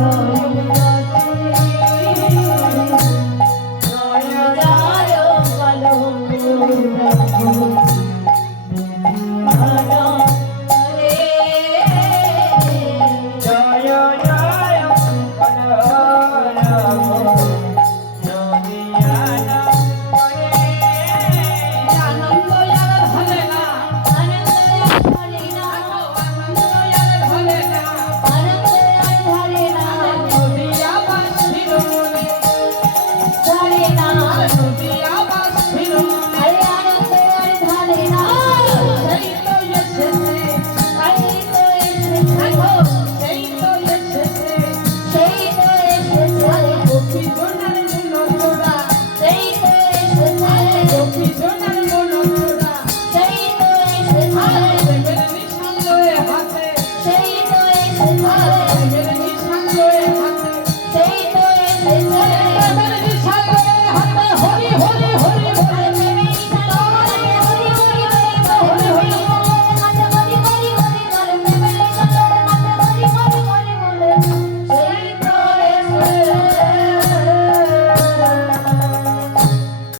Oh.